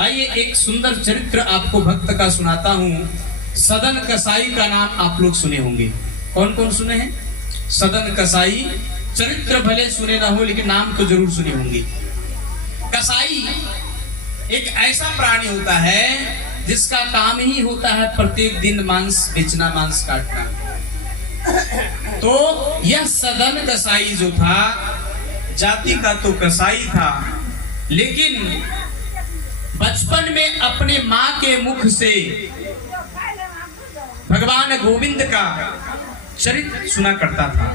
आइए एक सुंदर चरित्र आपको भक्त का सुनाता हूँ। सदन कसाई का नाम आप लोग सुने होंगे। कौन कौन सुने हैं? सदन कसाई। चरित्र भले सुने ना हो लेकिन नाम तो जरूर सुने होंगे। कसाई एक ऐसा प्राणी होता है जिसका काम ही होता है प्रत्येक दिन मांस बेचना, मांस काटना। तो यह सदन कसाई जो था, जाति का तो कसाई था, लेकिन बचपन में अपने माँ के मुख से भगवान गोविंद का चरित्र सुना करता था।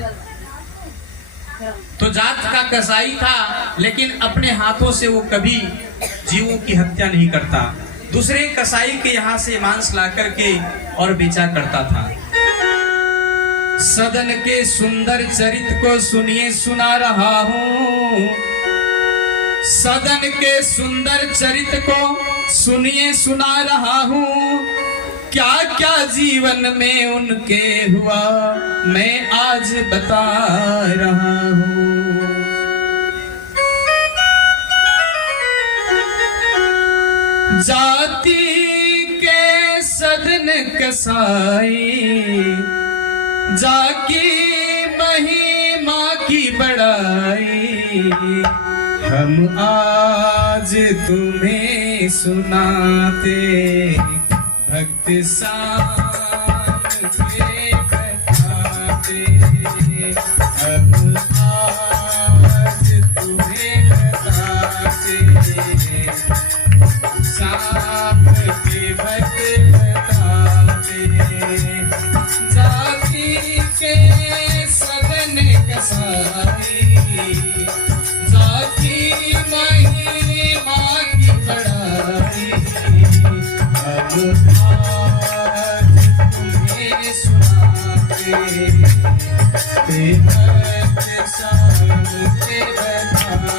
तो जात का कसाई था, लेकिन अपने हाथों से वो कभी जीवों की हत्या नहीं करता। दूसरे कसाई के यहाँ से मांस ला करके और बेचा करता था। सदन के सुंदर चरित्र को सुनिए सुना रहा हूँ। सदन के सुंदर चरित्र को सुनिए सुना रहा हूँ। क्या क्या जीवन में उनके हुआ मैं आज बता रहा हूँ। जाति के सदन कसाई, जाकी महिमा की बड़ाई, हम आज तुम्हें सुनाते भक्त साथ के बताते। हम आज तुम्हें बताते साथ के भक्त बताते। जाति के सदन कसाई, जाति महिमा की बड़ाई, हम आज तुम्हें सुनाते भक्त साथ के बताते।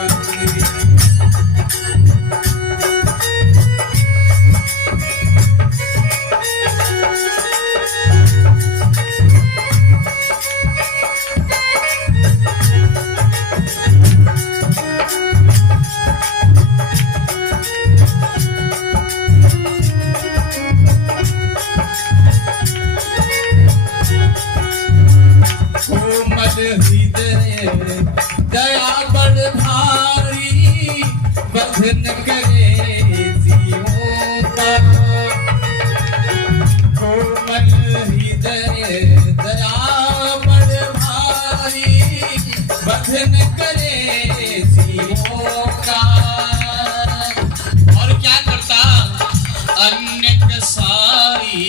हृदय दया बड़ भारी, बंधन करे जीवों का। कोमल हृदय दया बड़ भारी, बंधन करे जीवों का। और क्या करता? अन्य कसाई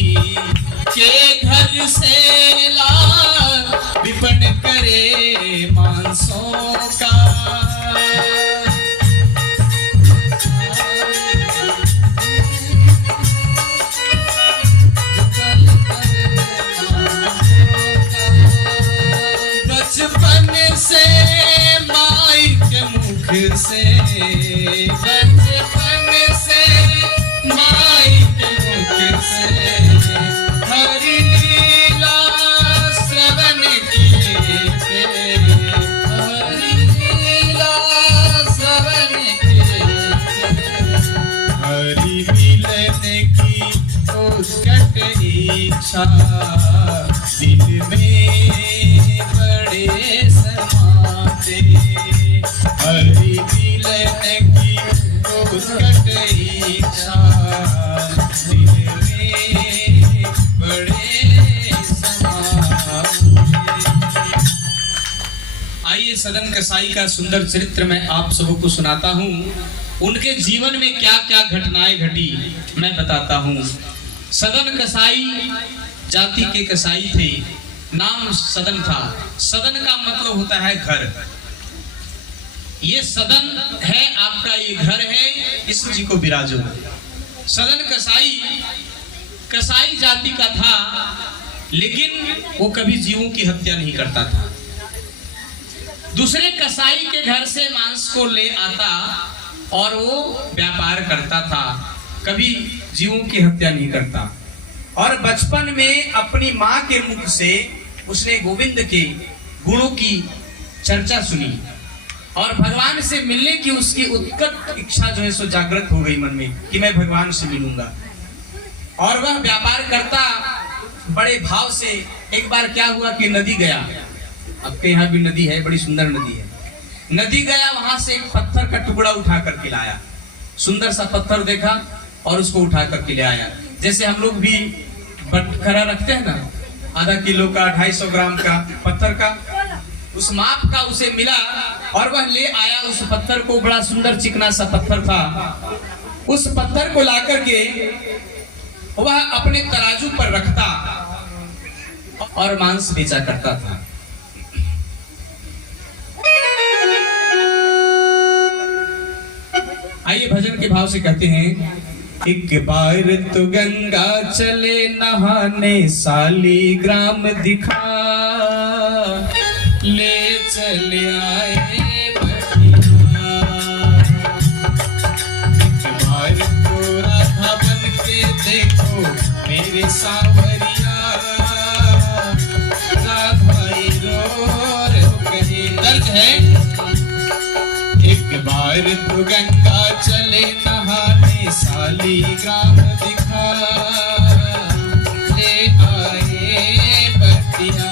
के घर से ला विपन करे मांसों का। बचपन से माई के मुख से, बचपन से माई के मुख से हरि लीला श्रवण किए थे, हरि लीला श्रवण किए थे। हरि मिलन की उत्कट इच्छा दिल में बड़े समाते। हरि मिलन की उत्कट इच्छा दिल में बड़े समाते। आइए सदन कसाई का सुंदर चरित्र मैं आप सबको सुनाता हूँ। उनके जीवन में क्या क्या घटनाएं घटी मैं बताता हूँ। सदन कसाई जाति के कसाई थे, नाम सदन था। सदन का मतलब होता है घर। ये सदन है आपका, ये घर है, इस जी को विराजो। सदन कसाई कसाई जाति का था, लेकिन वो कभी जीवों की हत्या नहीं करता था। दूसरे कसाई के घर से मांस को ले आता और वो व्यापार करता था, कभी जीवों की हत्या नहीं करता। और बचपन में अपनी माँ के मुख से उसने गोविंद के गुणों की चर्चा सुनी और भगवान से मिलने की उसकी उत्कट इच्छा जो है सो जागृत हो गई मन में कि मैं भगवान से मिलूंगा। और वह व्यापार करता बड़े भाव से। एक बार क्या हुआ कि नदी गया, आपके यहाँ भी नदी है, बड़ी सुंदर नदी है। नदी गया, वहां से एक पत्थर का टुकड़ा उठा करके लाया, सुंदर सा पत्थर देखा और उसको उठा करके ले आया। जैसे हम लोग भी बटखरा रखते हैं ना, आधा किलो का 250 ग्राम का पत्थर का, उस माप का उसे मिला और वह ले आया उस पत्थर को। बड़ा सुंदर चिकना सा पत्थर था। उस पत्थर को ला करके वह अपने तराजू पर रखता और मांस बेचा करता था। आइए भजन के भाव से कहते हैं, एक बार तो गंगा चले नहाने, सालीग्राम दिखा ले चले आए बटिया। एक बार तो राधा बन के देखो मेरे सांवरिया, राधा रो कहीं दर्द है। एक बार तो गंगा चले नहाने, सालीग्राम दिखा ले आए बटिया।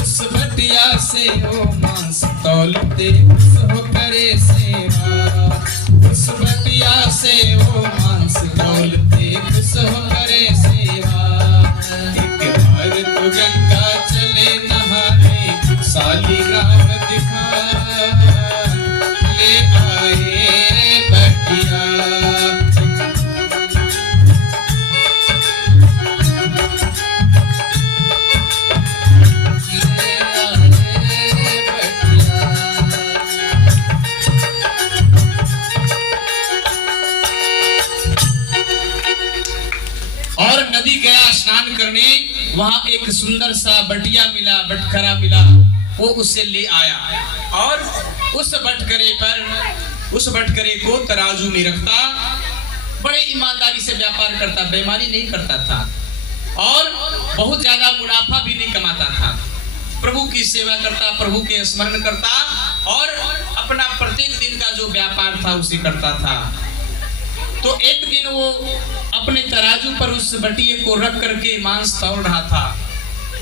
उस बटिया से वो मांस तौलते खुश हो करे सेवा। उस बटिया से वो मांस तौलते खुश हो करे सेवा। एक बार तो गंगा चले नहाने, सालीग्राम दिखा ले आए बटिया। और नदी गया स्नान करने, वहां एक सुंदर सा बटिया मिला, बटखरा मिला, वो उससे ले आया और उस बटखरे को तराजू में रखता। बड़े ईमानदारी से व्यापार करता, बेईमानी नहीं करता था और बहुत ज्यादा मुनाफा भी नहीं कमाता था। प्रभु की सेवा करता, प्रभु के स्मरण करता और अपना प्रत्येक दिन का जो व्यापार था उसे करता था। तो एक दिन वो अपने तराजू पर उस बटिये को रख करके मांस तौल रहा था।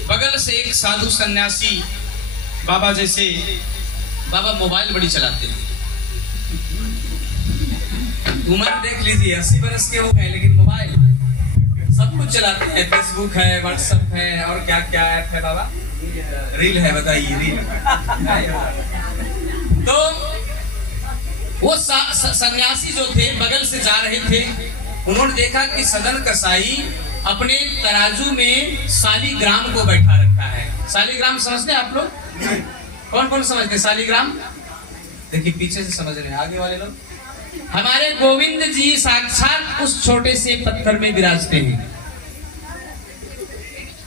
बगल से एक साधु सन्यासी, बाबा जैसे, बाबा मोबाइल बड़ी चलाते हैं, उम्र देख लीजिए 80 बरस के हो गए, लेकिन मोबाइल सब कुछ चलाते हैं। फेसबुक है, व्हाट्सएप है और क्या क्या ऐप है बाबा, रील है, बताइए रील। तो वो सन्यासी जो थे बगल से जा रहे थे, उन्होंने देखा कि सदन कसाई अपने तराजू में सालीग्राम को बैठा रखा है। सालीग्राम समझते हैं आप लोग? कौन कौन समझते हैं सालीग्राम? देखिए पीछे से समझ रहे हैं, आगे वाले लोग। हमारे गोविंद जी साक्षात उस छोटे से पत्थर में विराजते हैं।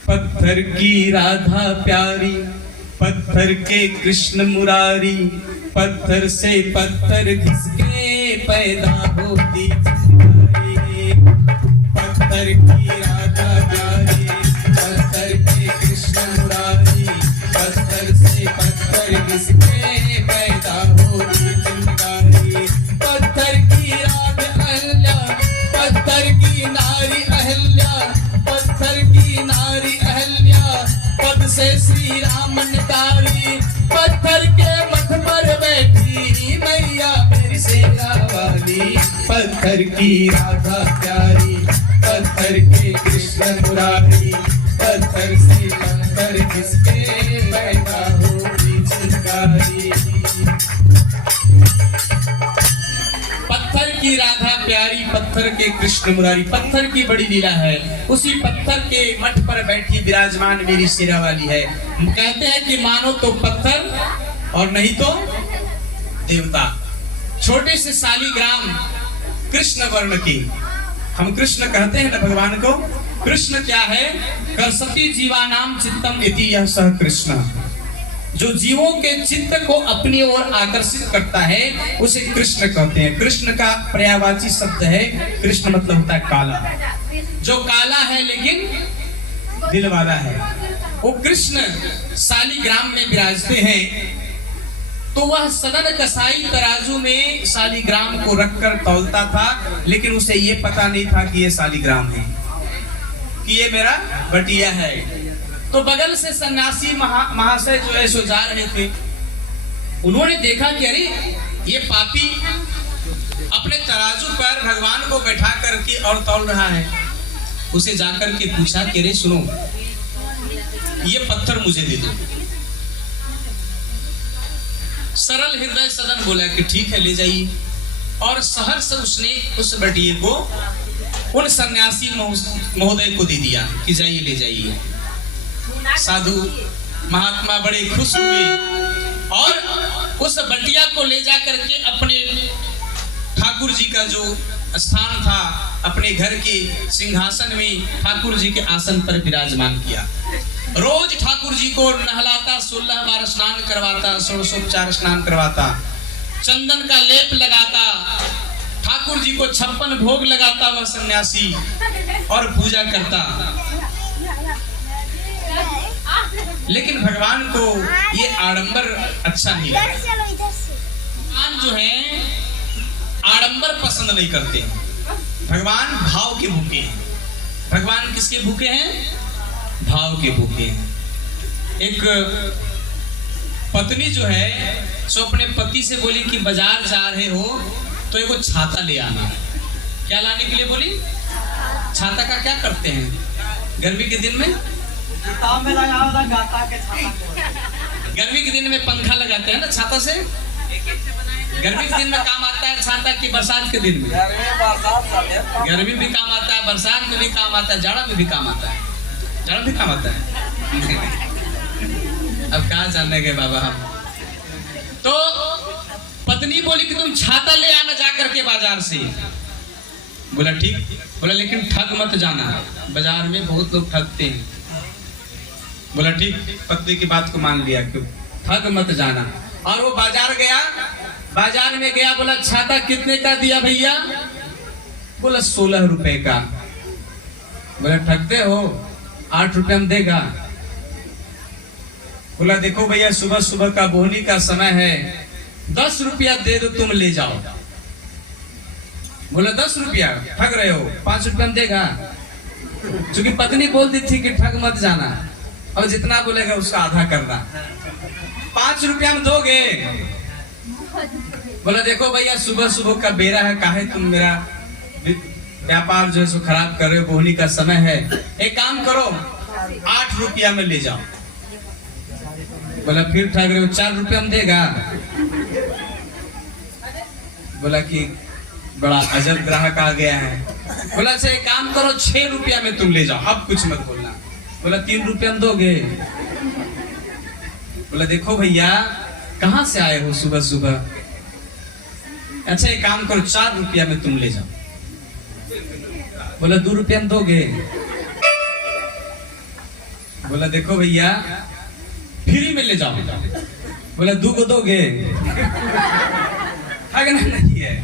पत्थर की राधा प्यारी, पत्थर के कृष्ण मुरारी, पत्थर से पत्थर घिसके पैदा होती चिंगारी। पत्थर की राधा प्यारी, पत्थर के कृष्ण मुरारी, पत्थर से पत्थर घिसके पैदा होती चिंगारी। पत्थर की राधा अहल्या, पत्थर की नारी अहल्या, पत्थर की नारी अहल्या, पद से श्री राम नितारी। पत्थर के मठ पर बैठी मैया मेरी सेरा वाली। पत्थर की राधा प्यारी, पत्थर के कृष्ण मुरारी, पत्थर से पत्थर किसके पैदा होती चिंगारी। पत्थर की राधा प्यारी, पत्थर के कृष्ण मुरारी, पत्थर की बड़ी लीला है। उसी पत्थर के मठ पर बैठी विराजमान मेरी शेरा वाली है। कहते हैं कि मानो तो पत्थर और नहीं तो देवता। छोटे से सालीग्राम कृष्ण वर्ण की, हम कृष्ण कहते हैं ना भगवान को। कृष्ण क्या है? करसती जीवानाम चित्तम इति यह सह कृष्ण। जो जीवों के चित्त को अपनी ओर आकर्षित करता है उसे कृष्ण कहते हैं। कृष्ण का पर्यायवाची शब्द है, कृष्ण मतलब होता है काला, जो काला है लेकिन दिल वाला है, वो कृष्ण शालिग्राम में विराजते हैं। तो वह सदन कसाई तराजू में शालिग्राम को रखकर तौलता था, लेकिन उसे ये पता नहीं था कि ये शालिग्राम है, कि ये मेरा बटिया है। तो बगल से सन्यासी महाशय जो है सो जा रहे थे, उन्होंने देखा कि अरे ये पापी अपने तराजू पर भगवान को बैठा करके और तौल रहा है। उसे जाकर के पूछा कि अरे सुनो, ये पत्थर मुझे दे दो। सरल हृदय सदन बोला कि ठीक है ले जाइए, और शहर से उसने उस बटिए को उन सन्यासी महोदय को दे दिया कि जाइए ले जाइए। साधु महात्मा बड़े खुश हुए और उस बटिया को ले जा करके अपने ठाकुर जी का जो स्थान था, अपने घर के सिंहासन में ठाकुर जी के आसन पर विराजमान किया। रोज ठाकुर जी को नहलाता, 16 बार स्नान करवाता, षोडशोपचार स्नान करवाता, चंदन का लेप लगाता, ठाकुर जी को 56 भोग लगाता वह सन्यासी, और पूजा करता। लेकिन भगवान को ये आडंबर अच्छा नहीं लगा। भगवान जो है आडंबर पसंद नहीं करते हैं, भगवान भाव के भूखे हैं। भगवान किसके भूखे हैं? भाव के भूखे हैं। एक पत्नी जो है सो अपने पति से बोली कि बाजार जा रहे हो तो एगो छाता ले आना। क्या लाने के लिए बोली? छाता का क्या करते हैं गर्मी के दिन में? गर्मी के दिन में पंखा लगाते हैं ना छाता से। गर्मी के दिन में काम आता है छाता की, बरसात के दिन में? गर्मी भी काम आता है, बरसात में भी काम आता है, जाड़ा में भी काम आता है। जाड़ा भी काम आता है। अब कहाँ जानने गए बाबा हम। तो पत्नी बोली कि तुम छाता ले आना जा करके बाजार से। बोला ठीक। बोला लेकिन ठग मत जाना, बाजार में बहुत लोग ठगते हैं। बोला ठीक, पत्नी की बात को मान लिया, क्यों ठग मत जाना। और वो बाजार गया, बाजार में गया, बोला छाता कितने का दिया भैया? बोला 16 रुपए का। बोला ठगते हो, 8 रुपए में देगा। बोला देखो भैया सुबह सुबह का बोहनी का समय है, 10 रुपया दे दो, तुम ले जाओ। बोला 10 रुपया ठग रहे हो, 5 रुपया में देगा। क्योंकि पत्नी बोल दी थी कि ठग मत जाना, और जितना बोलेगा उसका आधा करना। 5 रुपया में दोगे? बोला देखो भैया सुबह सुबह का बेरा है, काहे तुम मेरा व्यापार जो है सो खराब कर रहे हो, बोहनी का समय है। एक काम करो 8 रुपया में ले जाओ। बोला फिर ठग रहे हो, 4 रुपया में देगा? बोला कि बड़ा अजब ग्राहक आ गया है। बोला अच्छा एक काम करो 6 रुपया में तुम ले जाओ, अब कुछ मत बोलना। बोला 3 रुपया में दोगे? बोला देखो भैया कहाँ से आए हो सुबह सुबह? अच्छा एक काम करो 4 रुपया में तुम ले जाओ। बोला 2 रुपया में दोगे? बोला देखो भैया फ्री में ले जाओ। बोला 2 को दोगे? ठगना नहीं है।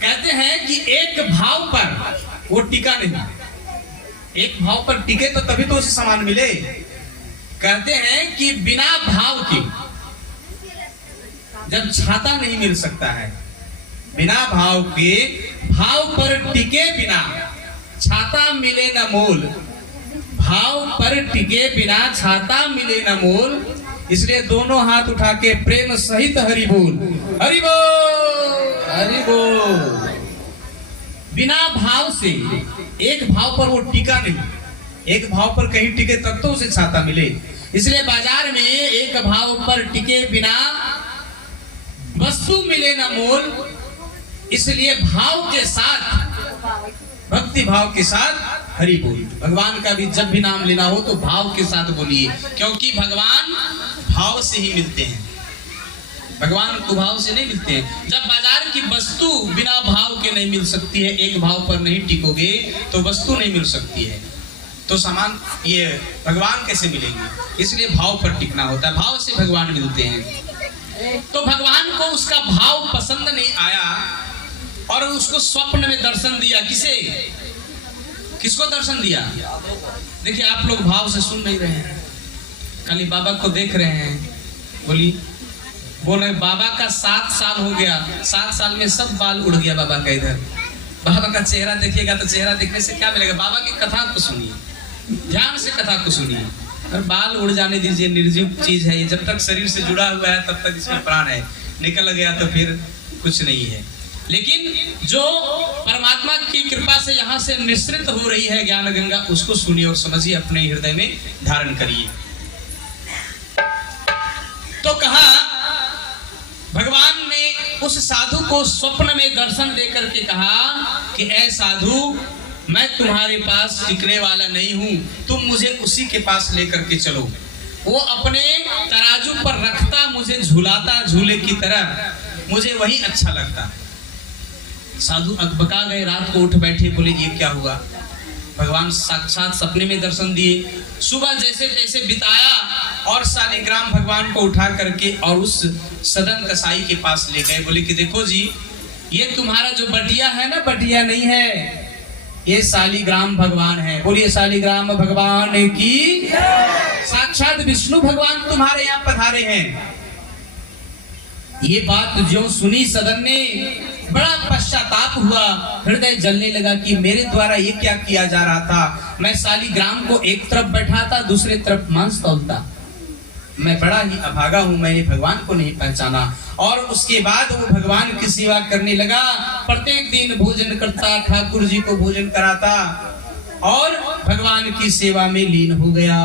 कहते हैं कि एक भाव पर वो टिका नहीं, एक भाव पर टिके तो तभी तो उसे सामान मिले। कहते हैं कि बिना भाव के जब छाता नहीं मिल सकता है, बिना भाव के, भाव पर टिके बिना छाता मिले न मोल। भाव पर टिके बिना छाता मिले न मोल। इसलिए दोनों हाथ उठा के प्रेम सहित हरि बोल, हरि बोल, हरि बोल। बिना भाव से, एक भाव पर वो टिका नहीं, एक भाव पर कहीं टिके तब तो उसे छाता मिले। इसलिए बाजार में एक भाव पर टिके बिना वस्तु मिले न मोल। इसलिए भाव के साथ, भक्ति भाव के साथ हरि बोल। भगवान का भी जब भी नाम लेना हो तो भाव के साथ बोलिए, क्योंकि भगवान भाव से ही मिलते हैं, भगवान को भाव से नहीं मिलते हैं। जब बाजार की वस्तु बिना भाव के नहीं मिल सकती है, एक भाव पर नहीं टिकोगे तो वस्तु नहीं मिल सकती है। तो सामान ये भगवान कैसे मिलेंगे? इसलिए भाव पर टिकना होता है, भाव से भगवान मिलते हैं। तो भगवान को उसका भाव पसंद नहीं आया और उसको स्वप्न में दर्शन दिया। किसको दर्शन दिया? देखिए आप लोग भाव से सुन नहीं रहे हैं, खाली बाबा को देख रहे हैं। बोल रहे बाबा का 7 साल हो गया, 7 साल में सब बाल उड़ गया बाबा का। इधर बाबा का चेहरा देखिएगा तो चेहरा देखने से क्या मिलेगा? बाबा की कथा को सुनिए, ध्यान से कथा को सुनिए। और बाल उड़ जाने दीजिए, निर्जीव चीज है ये, जब तक शरीर से जुड़ा हुआ है तब तक इसमें प्राण है, निकल गया तो फिर कुछ नहीं है। लेकिन जो परमात्मा की कृपा से यहाँ से मिश्रित हो रही है ज्ञान गंगा, उसको सुनिए और समझिए, अपने हृदय में धारण करिए। तो कहा भगवान ने उस साधु को स्वप्न में दर्शन देकर के कहा कि ऐ साधु, मैं तुम्हारे पास टिकने वाला नहीं हूं, तुम मुझे उसी के पास लेकर के चलो। वो अपने तराजू पर रखता, मुझे झुलाता झूले की तरह, मुझे वही अच्छा लगता। साधु अकबका गए, रात को उठ बैठे, बोले ये क्या हुआ? भगवान साक्षात सपने में दर्शन दिए। सुबह जैसे तैसे बिताया और शालिग्राम भगवान को उठा करके और उस सदन कसाई के पास ले गए। बोले कि देखो जी, ये तुम्हारा जो बटिया है ना, बटिया नहीं है, ये शालिग्राम भगवान है। बोलिए शालिग्राम भगवान की। साक्षात विष्णु भगवान तुम्हारे यहाँ पधारे हैं। ये बात जो सुनी सदन ने, बड़ा पश्चाताप हुआ, हृदय जलने लगा कि मेरे द्वारा ये क्या किया जा रहा था। मैं शालिग्राम को एक तरफ बैठाता, दूसरे तरफ मांस तौलता। मैं बड़ा ही अभागा हूं, मैंने भगवान को नहीं पहचाना। और उसके बाद वो भगवान की सेवा करने लगा, प्रत्येक दिन भोजन करता, ठाकुर जी को भोजन कराता और भगवान की सेवा में लीन हो गया।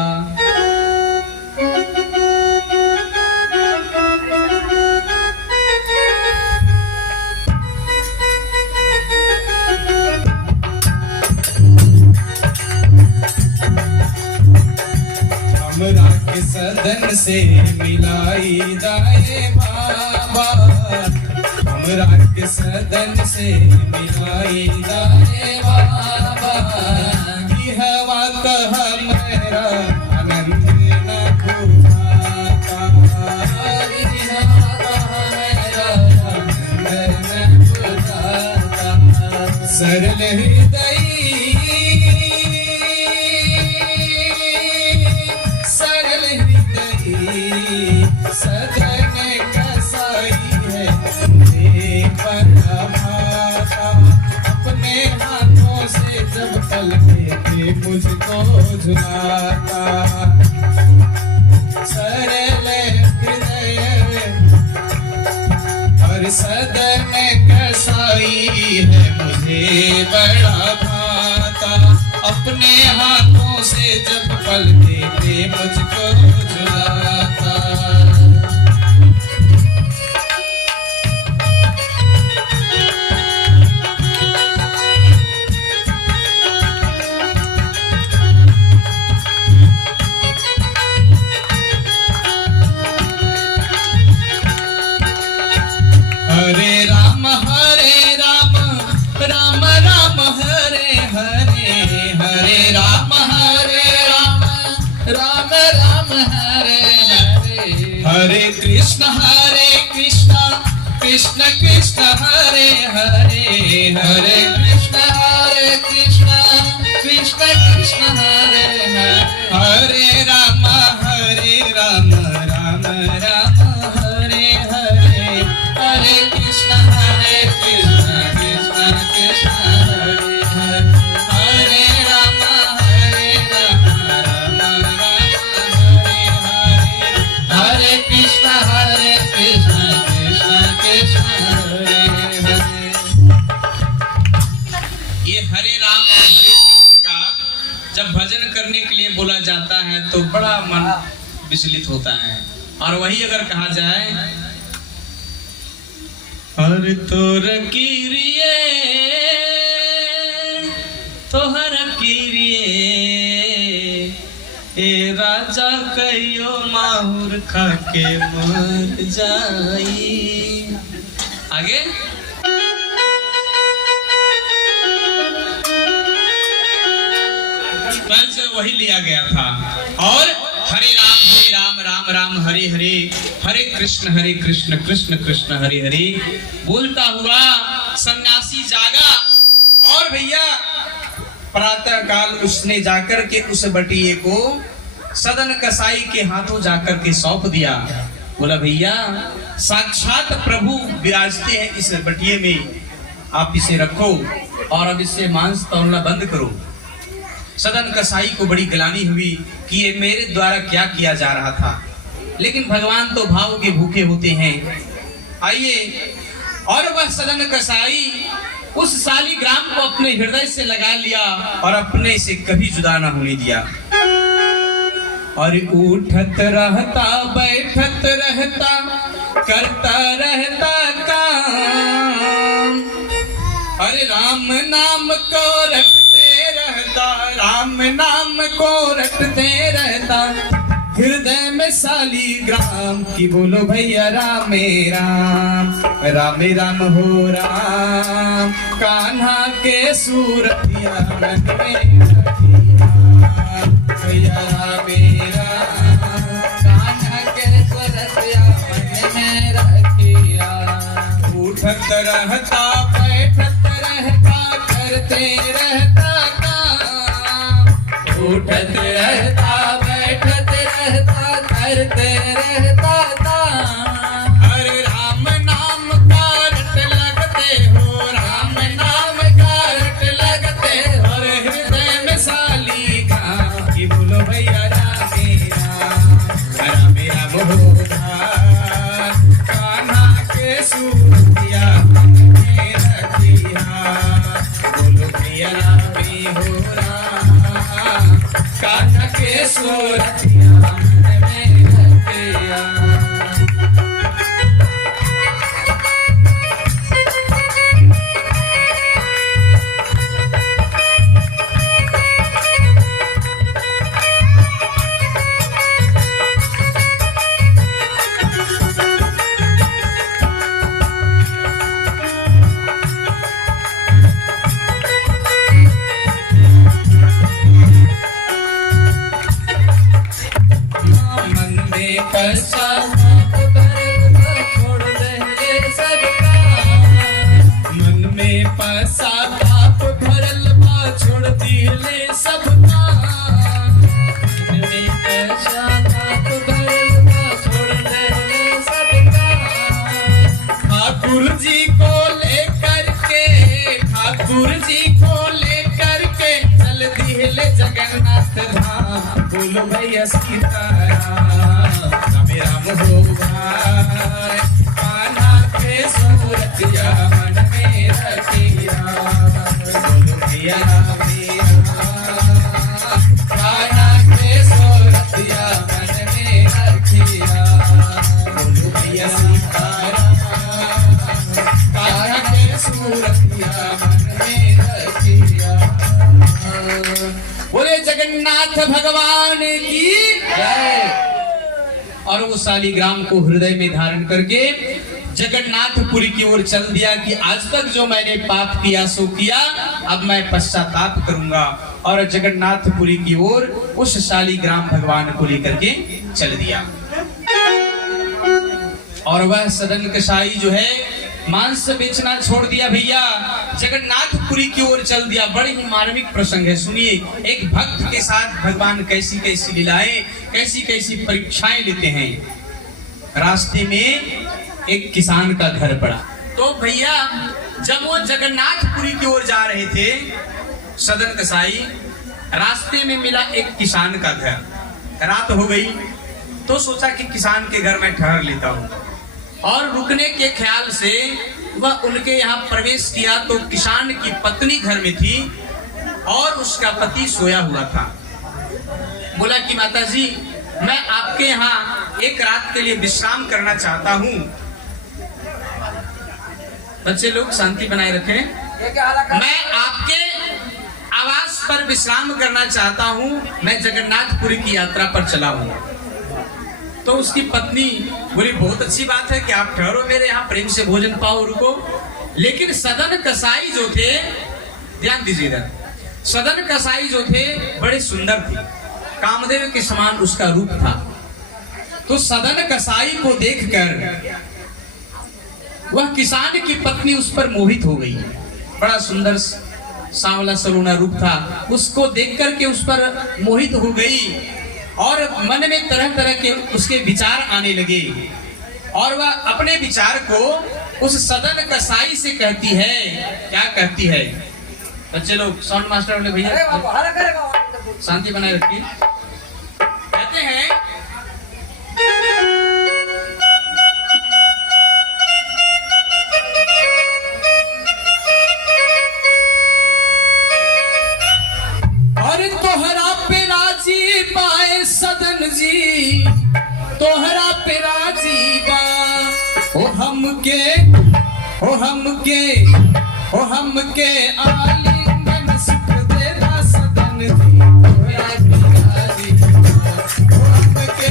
के सदन से मिलाई दाए बाबा, हमरा के सदन से मिलाई दाए बाबा। की हवा कह मेरा आनंद न बुझाता, की हवा कह मेरा आनंद न बुझाता। सरल हृदय सदन कसाई है, मुझे बड़ा भाता। अपने हाथों से जब पलटे थे मुझको झुलाता। सरल हृदय और सदन कसाई है, मुझे बड़ा भाता। अपने हाथों से जब पलटे थे मुझको झुलाता। हरे राम राम राम हरे हरे, हरे राम राम राम हरे हरे। हरे कृष्ण कृष्ण कृष्ण हरे हरे, हरे कृष्ण कृष्ण कृष्ण हरे हरे। हरे राम राम राम हरे हरे, हरे कृष्ण कृष्ण कृष्ण हरे हरे। हरे राम राम हरे हरे, हरे कृष्ण कृष्ण कृष्ण हरे हरे। ये हरे राम और हरे कृष्ण का जब भजन करने के लिए बोला जाता है तो बड़ा मन विचलित होता है। और वही अगर कहा जाए हर तोर कीरिए तोहर कीरिए, ए राजा कहियो माहुर खा के मर जाई। आगे वही लिया गया था। और हरे राम राम राम हरे हरे, हरे कृष्ण कृष्ण कृष्ण हरे हरे बोलता हुआ सन्यासी जागा। और भैया प्रातः काल उसने जाकर के उस बटिये को सदन कसाई के हाथों जाकर के सौंप दिया। बोला भैया साक्षात प्रभु विराजते हैं इस बटिये में, आप इसे रखो और अब इससे मांस तौलना बंद करो। सदन कसाई को बड़ी गिलानी हुई कि ये मेरे द्वारा क्या किया जा रहा था, लेकिन भगवान तो भाव के भूखे होते हैं। आइए, और वह सदन कसाई उस शालिग्राम को अपने हृदय से लगा लिया और अपने से कभी जुदा ना होने दिया। और उठत रहता बैठत रहता करता रहता काम, अरे राम नाम को रटते रहता, राम नाम को रटते रहता, हृदय में शालिग्राम की बोलो भैया राम राम हो राम, कान्हा के सूरतिया मन में रखिया, भैया राम कान्हा के सूरतिया मन में रखिया। उठत रहता बैठत रहता करते रहता काम, उठत रहता बैठत रहता करते रहता काम, अरे राम नाम का रट लगते हो, राम नाम का रट लगते हो, अरे हृदय में शालिग्राम की बोलो भैया राम हो राम, कान्हा के सूरतिया मन में रखिया, बोलो भैया राम हो राम, कान्हा के सूरतिया मन में रखिया। पश्चाताप भरल छोड़ दे सब काम, मन में पश्चाताप भरल छोड़ दिले सब काम, मन में पश्चाताप भरल छोड़ दिले सब काम। ठाकुर जी को लेकर के, ठाकुर जी को लेकर के चल दिले जगन्नाथ धाम, बोलो भैया सीताराम राम हो भाई, कान्हा के सूरतिया मन में रखिया, बोलो भैया कान्हा के सूरतिया मन में रखिया, बोलो भैया सीताराम कान्हा के सूरतिया मन में रखिया। बोले जगन्नाथ भगवान की जय। और वो शालिग्राम को हृदय में धारण करके जगन्नाथपुरी की ओर चल दिया कि आज तक जो मैंने पाप किया सो किया, अब मैं पश्चाताप करूंगा। और जगन्नाथपुरी की ओर उस शालिग्राम भगवान को लेकर के चल दिया। और वह सदन कसाई जो है मांस बेचना छोड़ दिया भैया, जगन्नाथपुरी की ओर चल दिया। बड़े ही मार्मिक प्रसंग है, सुनिए। एक भक्त के साथ भगवान कैसी कैसी लीलाएं, कैसी कैसी परीक्षाएं लेते हैं। रास्ते में एक किसान का घर पड़ा, तो भैया जब वो जगन्नाथपुरी की ओर जा रहे थे, सदन कसाई रास्ते में मिला एक किसान का घर। रात हो गई तो सोचा कि किसान के घर में ठहर लेता हूँ, और रुकने के ख्याल से वह उनके यहाँ प्रवेश किया तो किसान की पत्नी घर में थी और उसका पति सोया हुआ था। बोला कि माताजी, मैं आपके यहाँ एक रात के लिए विश्राम करना चाहता हूँ। बच्चे लोग शांति बनाए रखें। मैं आपके आवास पर विश्राम करना चाहता हूँ, मैं जगन्नाथपुरी की यात्रा पर चला हूँ। तो उसकी पत्नी बोली, बहुत अच्छी बात है कि आप ठहरो मेरे यहाँ, प्रेम से भोजन पाओ, रुको। लेकिन सदन कसाई जो थे, ध्यान दीजिएगा, सदन कसाई जो थे बड़े सुंदर थे। कामदेव के समान उसका रूप था। तो सदन कसाई को देखकर वह किसान की पत्नी उस पर मोहित हो गई। बड़ा सुंदर सांवला सलूना रूप था, उसको देख करके उस पर मोहित हो गई और मन में तरह तरह के उसके विचार आने लगे और वह अपने विचार को उस सदन कसाई से कहती है। क्या कहती है? बच्चे लोग, साउंड मास्टर वाले भैया शांति बनाए रखिए। कहते हैं, और तोहरा पे राजी बाए सदन जी, तोहरा पे राजी बा ओ हमके आलिंगन सुख देता सदन जी, तोहरा पे राजी बा ओ हमके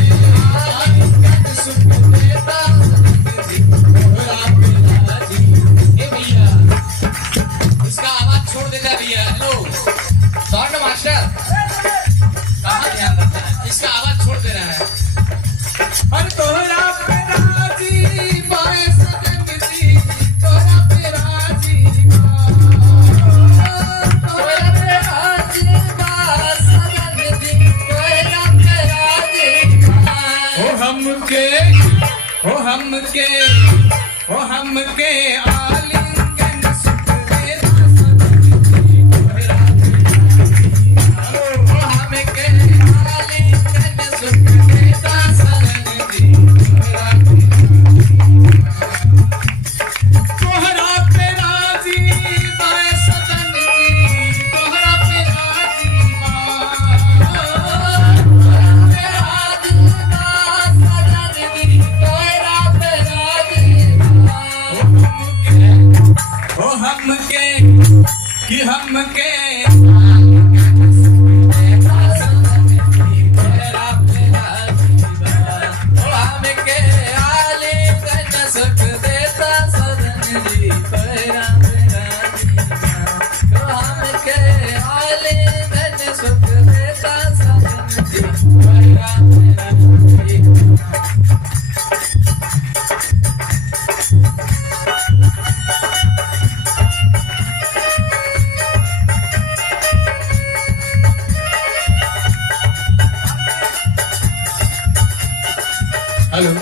आलिंगन सुख देता सदन जी, तोहरा पे राजी। ए भैया, इसका आवाज छोड़ देता भैया। हेलो साउंड मास्टर, कहाँ ध्यान रखना है? इसका आवाज छोड़ दे रहा है। और तोहरा पे राजी बाए सदन जी, तोहरा पे राजी बा, तोहरा पे राजी बा सदन जी, तोहरा पे राजी बा ओ हमके आलिंगन सुख देता सदन जी, तोहरा हमके आलिंगन सुख देता सदन जी, तोहरा पे राजी बा, हमके आलिंगन सुख देता सदन जी, तोहरा पे राजी बा। हेलो,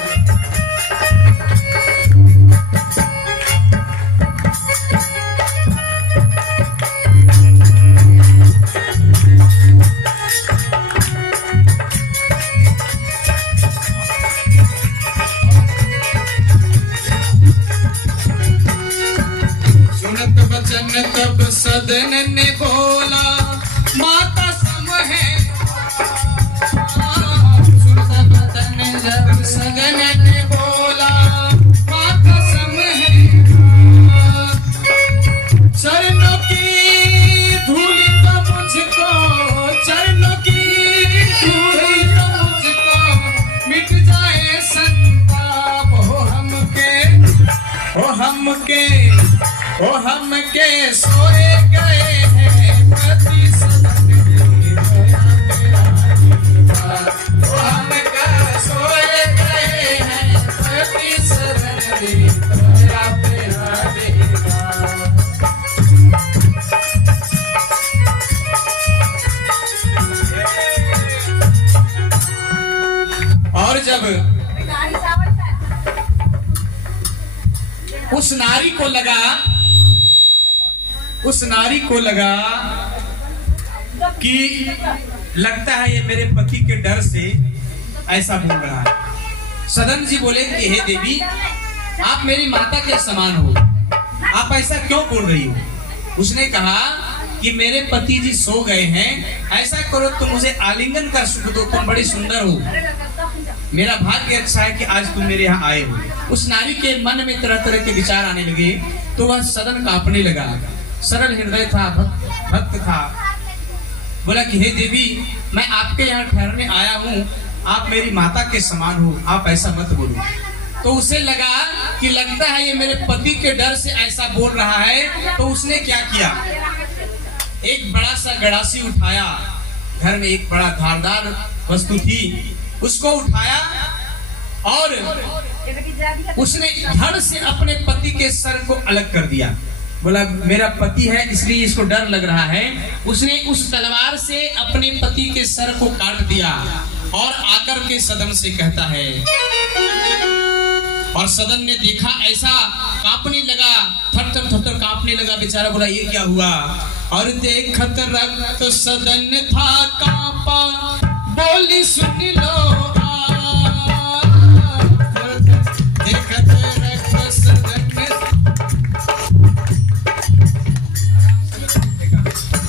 सुनत बचन तब सदन ने बोला, माता सम है। सुनत बचन जब सदन ने बोला, माता सम है। चरणों की धूल का मुझको, चरणों की धूल का मुझको मिट जाए संताप। हमके सोए गए हैं पति सदन जी, तोहरा पे राजी बा ओ हमके सोए गए हैं पति सदन जी, तोहरा पे राजी बा। और जब उस नारी को लगा कि लगता है ये मेरे पति के डर से ऐसा बोल रहा है। सदन जी बोले कि हे देवी, आप मेरी माता के समान हो, आप ऐसा क्यों बोल रही हो? उसने कहा कि मेरे पति जी सो गए हैं, ऐसा करो तुम मुझे आलिंगन का सुख दो, तुम बड़ी सुंदर हो, मेरा भाग्य अच्छा है कि आज तुम मेरे यहाँ आए हो। उस नारी के मन में तरह तरह के विचार आने लगे, तो वह सदन कांपने लगा। सरल हृदय था, भक्त था। बोला कि हे देवी, मैं आपके यहाँ ठहरने आया हूँ, आप मेरी माता के समान हो, आप ऐसा मत बोलो। तो उसे लगा कि लगता है ये मेरे पति के डर से ऐसा बोल रहा है। तो उसने क्या किया, एक बड़ा सा गड़ासी उठाया, घर में एक बड़ा धारदार वस्तु थी, उसको उठाया और उसने धड़ से अपने पति के सर को अलग कर दिया। बोला मेरा पति है इसलिए इसको डर लग रहा है। उसने उस तलवार से अपने पति के सर को काट दिया और आकर के सदन से कहता है, और सदन ने देखा ऐसा, कांपने लगा, थर-थर कांपने लगा बेचारा। बोला ये क्या हुआ? और देखत रक्त सदन था कांपा, बोली सुन लो देखत रक्त सदन,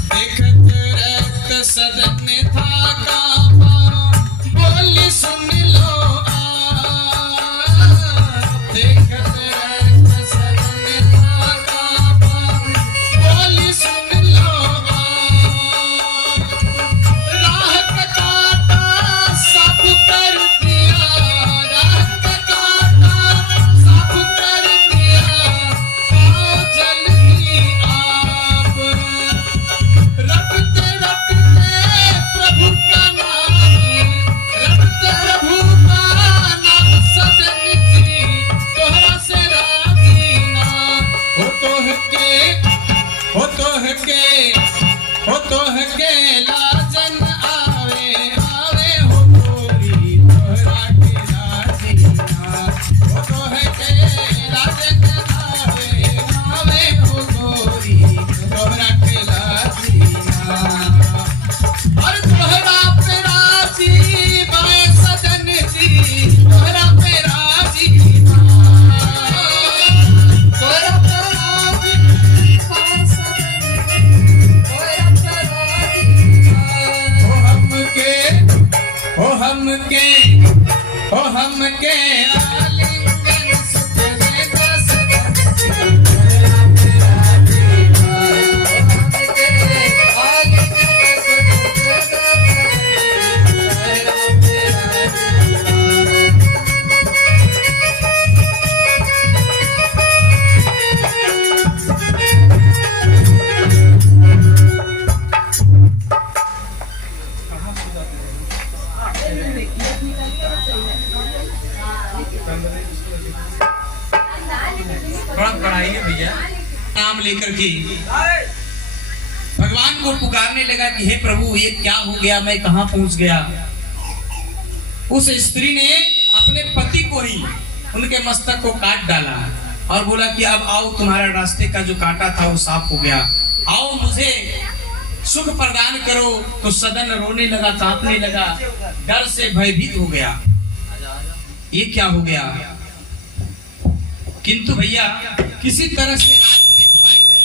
देखत रक्त सदन था कांपा, बोली सुन लो देखत रक्त सदन था कांपा, बोली सुन लो राहत काटा सब कर दिया, राहत काटा सब कर दिया, आओ जल्दी आप रटते रटते प्रभु का नाम, रटते प्रभु का नाम सदन की, तोहरा से राजी ना हो तो के लाजन आवे आवे हो गोरी, तोहरा के राजी ना हो तो के लाजन आवे आवे हो गोरी, तोहरा के राजी ना, और तोहरा पे राजी बाए सदन जी, तोहरा पे राजी ना, तोहरा पे राजी बाए सदन जी, तोहरा पे राजी ना, ओ हमके आलिंगन सुख देगा सदन जी, तोहरा पे राजी ना, हमके आलिंगन सुख देगा सदन जी, तोहरा पे राजी ना। थोड़ा बढ़ाइए भैया। नाम लेकर के भगवान को पुकारने लगा कि हे प्रभु ये क्या हो गया, मैं कहां पहुंच गया। उस स्त्री ने अपने पति को ही उनके मस्तक को काट डाला और बोला कि अब आओ, तुम्हारा रास्ते का जो कांटा था वो साफ हो गया, आओ मुझे सुख प्रदान करो। तो सदन रोने लगा, कांपने लगा, डर से भयभीत हो गया, ये क्या हो गया। किंतु भैया किसी तरह से रात बीत पाई है।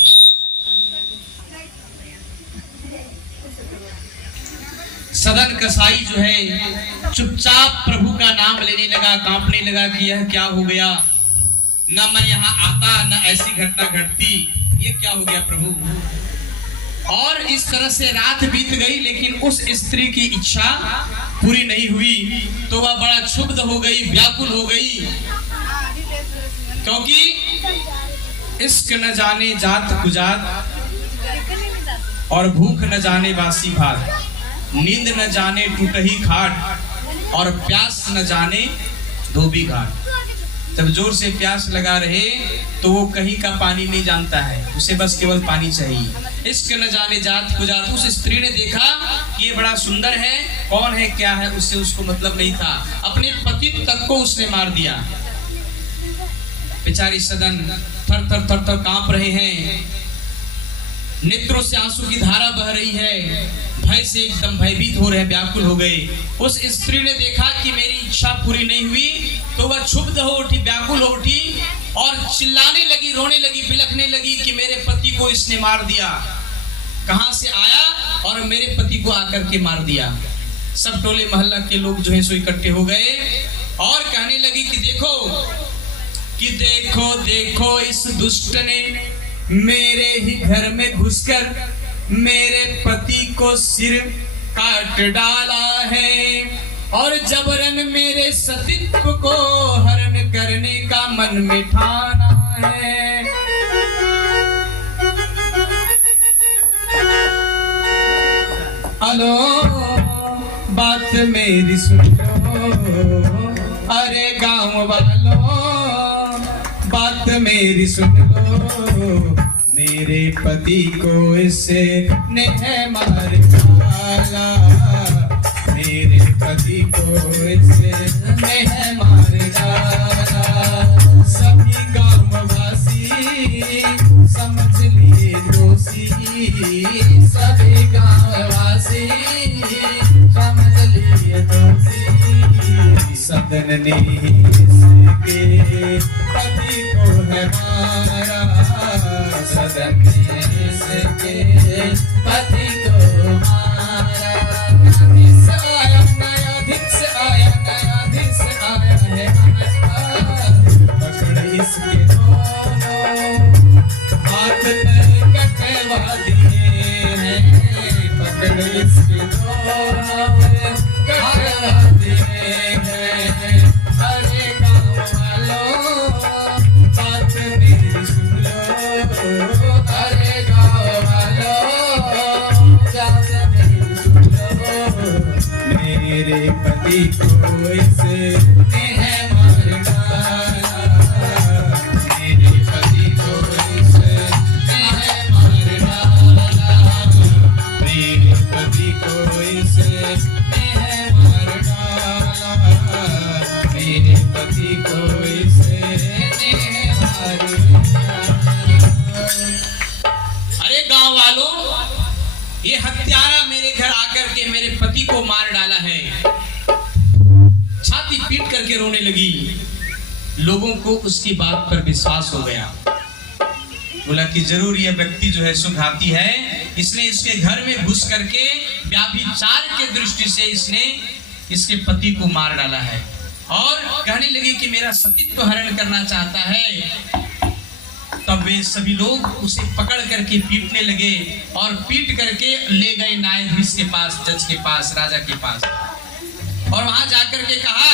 सदन कसाई जो है चुपचाप प्रभु का नाम लेने लगा, कांपने लगा कि यह क्या हो गया, न मैं यहाँ आता न ऐसी घटना घटती, ये क्या हो गया प्रभु। और इस तरह से रात बीत गई, लेकिन उस स्त्री की इच्छा पूरी नहीं हुई। तो वह बड़ा क्षुब्ध हो गई, व्याकुल हो गई, क्योंकि इश्क न जाने जात कुजात और भूख न जाने बासी भात, नींद न जाने टूटही खाट और प्यास न जाने धोबी घाट। जब जोर से प्यास लगा रहे तो वो कहीं का पानी नहीं जानता है, उसे बस केवल पानी चाहिए। इश्क न जाने जात कुजात। उस स्त्री ने देखा कि ये बड़ा सुंदर है, कौन है क्या है उससे उसको मतलब नहीं था, अपने पति तक को उसने मार दिया। बेचारी सदन थर थर थर थर कांप रहे हैं, नेत्रों से आंसू की धारा बह रही है, भय से एकदम भयभीत हो रहे, व्याकुल हो गए। उस स्त्री ने देखा कि मेरी इच्छा पूरी नहीं हुई, तो वह क्षुब्ध हो उठी, व्याकुल हो उठी और चिल्लाने लगी, रोने लगी, बिलखने लगी कि मेरे पति को इसने मार दिया, कहां से आया और मेरे पति को आकर के मार दिया। सब टोले मोहल्ला के लोग जो है सो इकट्ठे हो गए और कहने लगी कि देखो देखो इस दुष्ट ने मेरे ही घर में घुसकर मेरे पति को सिर काट डाला है और जबरन मेरे सतीत्व को हरण करने का मन में ठाना है। वालों बात मेरी सुन लो, अरे गांव वालों बात मेरी सुन लो, मेरे पति को इससे ने मार डाला, मेरे पति को इससे ने मार डाला। सभी गांववासी समझ लिए दोषी, सभी गांववासी समझ लिए दोषी। सदन ने इसके पति को है मारा, सदन ने इसके पति को मारा। न्यायाधीश आया, न्यायाधीश आया, न्यायाधीश आया है पकड़ इसके दोनों हाथ पैर कटवा दिए हैं, पकड़ इसके दोनों कटवा दिए हैं। अरे गाँव वालों बात मेरी सुन लो, अरे गाँव वालों बात मेरी सुन लो, मेरे पति को इसने है मार डाला, मेरे पति को इसने है मार डाला, मेरे पति को इसने है मार डाला, मेरे पति को इसने मार डाला। अरे गांव वालों, ये हत्यारा मेरे घर आकर के मेरे पति को मार डाला है। छाती पीट करके रोने लगी। लोगों को उसकी बात पर विश्वास हो गया। बोला कि जरूर यह व्यक्ति जो है सुघाती है, इसने इसके घर में घुस करके व्याभिचार के दृष्टि से इसने इसके पति को मार डाला है। और कहने लगी कि मेरा सतीत्व हरण करना चाहता है। तब वे सभी लोग उसे पकड़ करके पीटने लगे और पीट करके ले गए न्यायाधीश के पास, जज के पास, राजा के पास। और वहां जाकर के कहा,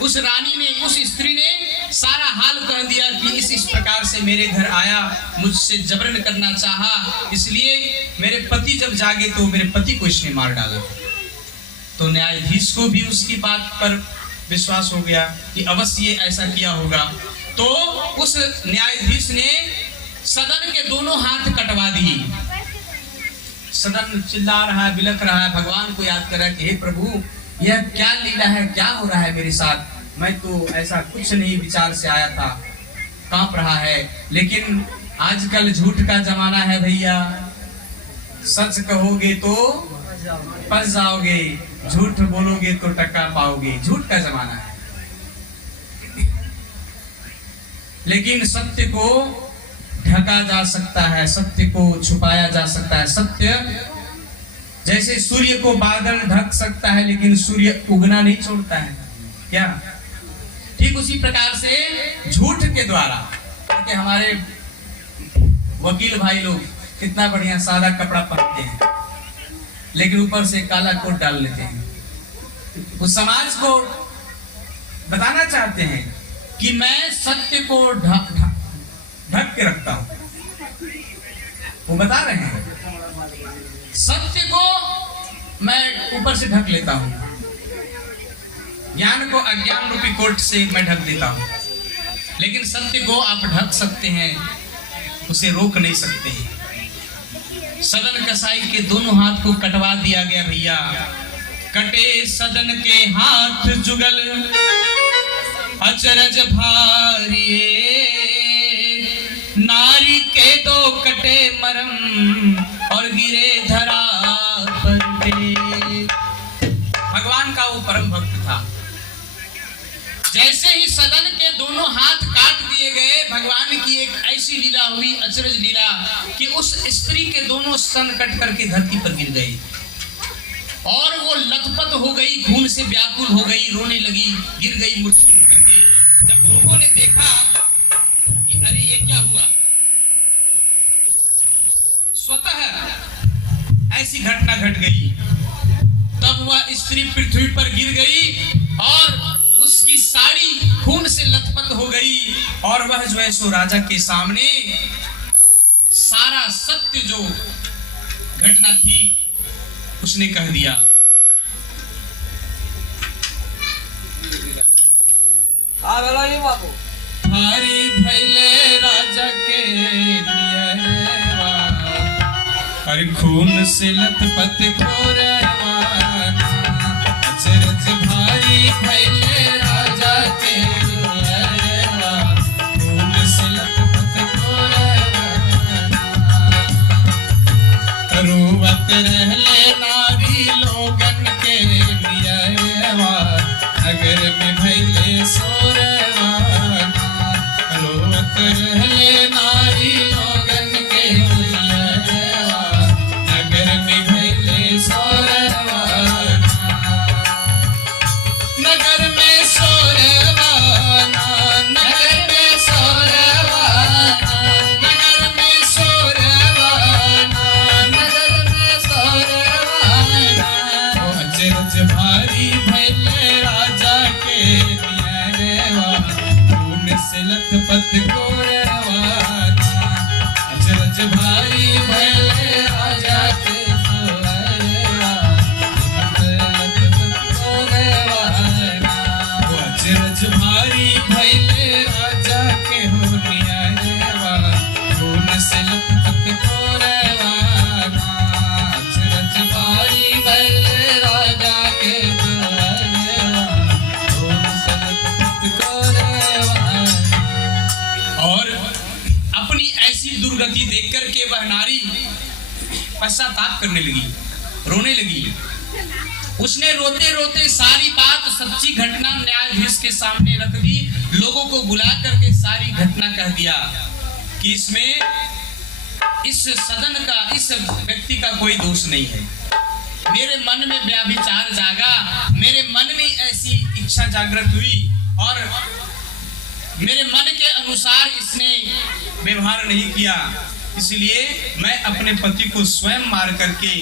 उस रानी ने, उस स्त्री ने सारा हाल कह दिया कि इस प्रकार से मेरे घर आया, मुझसे जबरन करना चाहा, इसलिए मेरे पति जब जागे तो मेरे पति को इसने मार डाला। तो न्यायाधीश को भी उसकी बात पर विश्वास हो गया कि अवश्य ये ऐसा किया होगा। तो उस न्यायाधीश ने सदन के दोनों हाथ कटवा दिए। सदन चिल्ला रहा है, बिलख रहा है, भगवान को याद कर रहा है कि हे प्रभु, यह क्या लीला है, क्या हो रहा है मेरे साथ। मैं तो ऐसा कुछ नहीं विचार से आया था, कांप रहा है। लेकिन आजकल झूठ का जमाना है भैया, सच कहोगे तो फंस जाओगे, झूठ बोलोगे तो टक्का पाओगे। झूठ का जमाना है, लेकिन सत्य को ढका जा सकता है, सत्य को छुपाया जा सकता है। सत्य जैसे सूर्य को बादल ढक सकता है, लेकिन सूर्य उगना नहीं छोड़ता है क्या? ठीक उसी प्रकार से झूठ के द्वारा, क्योंकि हमारे वकील भाई लोग कितना बढ़िया सादा कपड़ा पहनते हैं, लेकिन ऊपर से काला कोट डाल लेते हैं। उस समाज को बताना चाहते हैं कि मैं सत्य को ढक के रखता हूं। वो बता रहे हैं सत्य को मैं ऊपर से ढक लेता हूं, ज्ञान को अज्ञान रूपी कोट से मैं ढक देता हूं। लेकिन सत्य को आप ढक सकते हैं, उसे रोक नहीं सकते हैं। सदन कसाई के दोनों हाथ को कटवा दिया गया भैया। कटे सदन के हाथ जुगल अचरज भारी, नारी के दो कटे मरम और गिरे धरा पर पे। भगवान का वो परम भक्त था। जैसे ही सदन के दोनों हाथ काट दिए गए, भगवान की एक ऐसी लीला हुई, अचरज लीला, कि उस स्त्री के दोनों स्तन कट करके धरती पर गिर गए और वो लथपथ हो गई, खून से व्याकुल हो गई, रोने लगी, गिर गई, मूर्छित हो गई। जब लोगों ने देखा कि अरे ये क्या हुआ, स्वतः ऐसी घटना घट गई, तब वह स्त्री पृथ्वी पर गिर गई और उसकी साड़ी खून से लथपथ हो गई। और वह जो है सो राजा के सामने सारा सत्य जो घटना थी उसने कह दिया, भारी भैले राजा के नियरवा, हर खून से लथपथ खोरवा, अचरज भारी भैले राजा के नियरवा, खून से लथपथ खोरवा, रोवत रहले नारी लोगन के नियरवा, नगर में भैले सोरवा, रोवत रहले नारी लोगन के नियरवा, नगर में भैले सोरवा, नगर में सोरवा, नगर में सोरवा, नगर में सोरवा, नगर में सोरवा, अचरज भारी भैले राजा के नियरवा, खून से लथपथ कोरवाना, अचरज भारी भैले राजा के नियरवा, लथपथ कोरवाना, अचरज भारी भैले राजा के नियरवा, खून से लथपथ कोरवाना, अचरज भारी भैले राजा के नियरवा, खून से लथपथ कोरवाना। और अपनी ऐसी दुर्गति देख करके वह नारी पश्चाताप करने लगी, रोने लगी। उसने रोते रोते सारी बात, सच्ची घटना न्यायाधीश के सामने रख दी, लोगों को बुला करके सारी घटना कह दिया कि इसमें इस सदन का, इस व्यक्ति का कोई दोष नहीं है। मेरे मन में व्याभिचार जागा, मेरे मन में ऐसी इच्छा जागृत हुई और मेरे मन के अनुसार इसने व्यवहार नहीं किया, इसलिए मैं अपने पति को स्वयं मार करके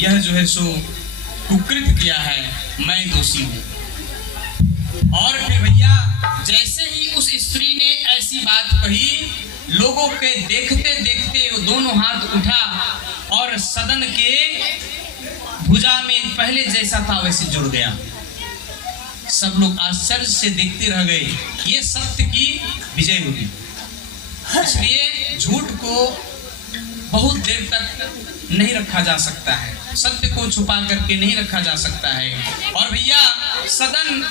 यह जो है सो कुकृत किया है, मैं दोषी हूं। और फिर भैया जैसे ही उस स्त्री ने ऐसी बात कही, लोगों के देखते देखते वो दोनों हाथ उठा और सदन के भुजा में पहले जैसा था वैसे जुड़ गया। सब लोग आश्चर्य से देखते रह गए। ये सत्य की विजय होगी, इसलिए झूठ को बहुत देर तक नहीं रखा जा सकता है, सत्य को छुपा करके नहीं रखा जा सकता है। और भैया सदन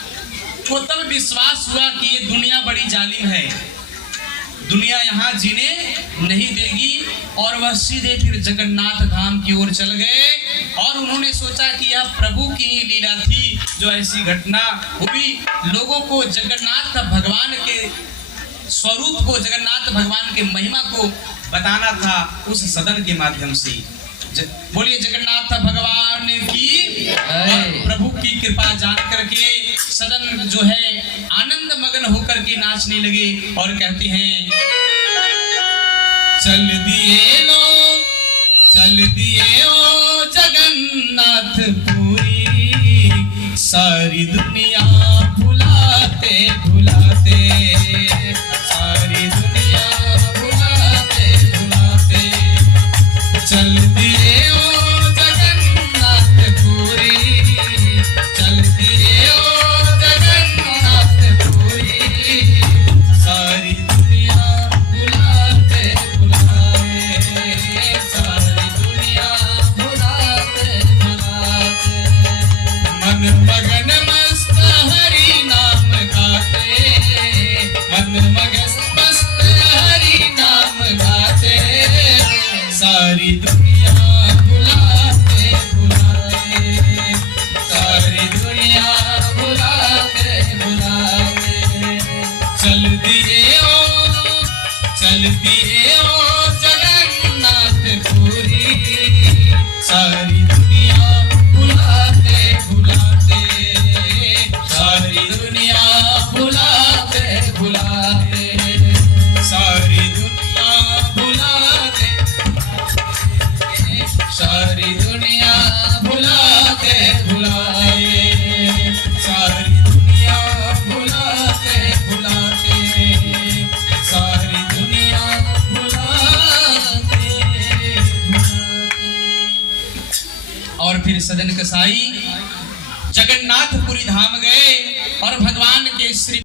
को तब विश्वास हुआ कि ये दुनिया बड़ी जालिम है, दुनिया यहाँ जीने नहीं देगी, और वह सीधे फिर जगन्नाथ धाम की ओर चल गए। और उन्होंने सोचा कि यह प्रभु की ही लीला थी जो ऐसी घटना हुई। लोगों को जगन्नाथ भगवान के स्वरूप को, जगन्नाथ भगवान के महिमा को बताना था उस सदन के माध्यम से। बोलिए जगन्नाथ भगवान की। और प्रभु की कृपा जान करके सदन जो है आनंद मगन होकर के नाचने लगे और कहते हैं, चल दिए ओ जगन्नाथ पुरी, सारी दुनिया भुलाते भुलाते, सारी दुनिया भुलाते भुलाते, चल दिए ओ जगन्नाथ पुरी, चल दिए ओ जगन्नाथ पुरी, सारी दुनिया भुलाते भुलाते, सारी दुनिया भुलाते भुलाते, मन मगन मस्त हरि नाम गाते, मन मगन मस्त हरि नाम गाते, सारी दुनिया भुलाते भुलाते, सारी दुनिया भुलाते भुलाते, चल दिए ओ जगन्नाथ पुरी, सारी दुनिया भुलाते भुलाते, सारी सदन कसाई जगन्नाथपुरी धाम गए और भगवान के श्री